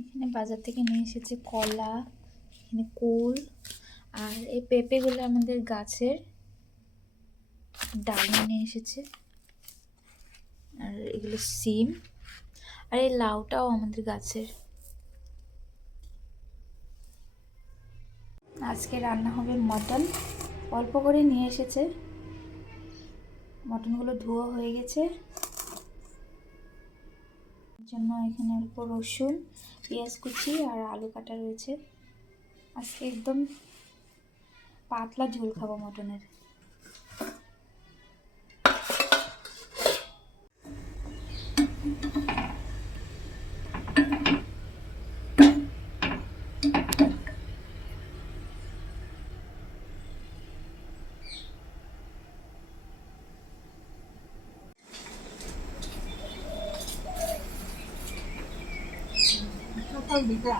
এখানে বাজার থেকে নিয়ে এসেছে কলা, এখানে কুল আর এই পেঁপেগুলো আমাদের গাছের ডাল নিয়ে এসেছে। আর এগুলো সিম আর এই লাউটাও আমাদের গাছের। আজকে রান্না হবে মটন। অল্প করে নিয়ে এসেছে। মটনগুলো ধোয়া হয়ে গেছে। জন্য এখানে অল্প রসুন, পেঁয়াজ কুচি আর আলু কাটা রয়েছে। আজকে একদম পাতলা ঝোল খাব মটনের। Aba.